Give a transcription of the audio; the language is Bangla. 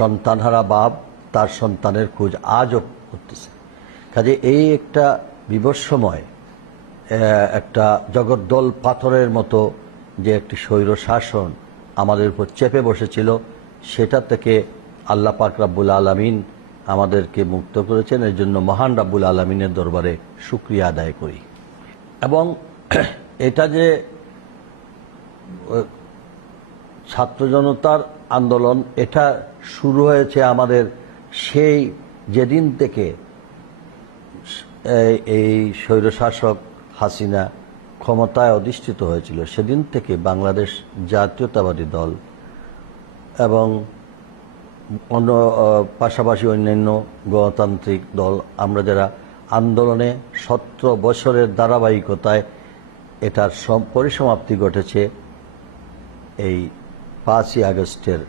সন্তানহারা বাপ তার সন্তানের খোঁজ আজও করতেছে। কাজে এই একটা বিভৎসময়, একটা জগদ্দল পাথরের মতো যে একটি স্বৈর শাসন আমাদের উপর চেপে বসেছিল, সেটা থেকে আল্লাহ পাক রাব্বুল আলামিন আমাদেরকে মুক্ত করেছেন। এর জন্য মহান রাব্বুল আলামিনের দরবারে শুকরিয়া আদায় করি। এবং এটা যে ছাত্র জনতার আন্দোলন, এটা শুরু হয়েছে আমাদের সেই যেদিন থেকে এই স্বৈরশাসক হাসিনা ক্ষমতায় অধিষ্ঠিত হয়েছিল, সেদিন থেকে বাংলাদেশ জাতীয়তাবাদী দল এবং পাশাপাশি অন্যান্য গণতান্ত্রিক দল, আমরা যারা আন্দোলনে 17 বছরের ধারাবাহিকতায় এটার পরিসমাপ্তি ঘটেছে এই 5ই আগস্টের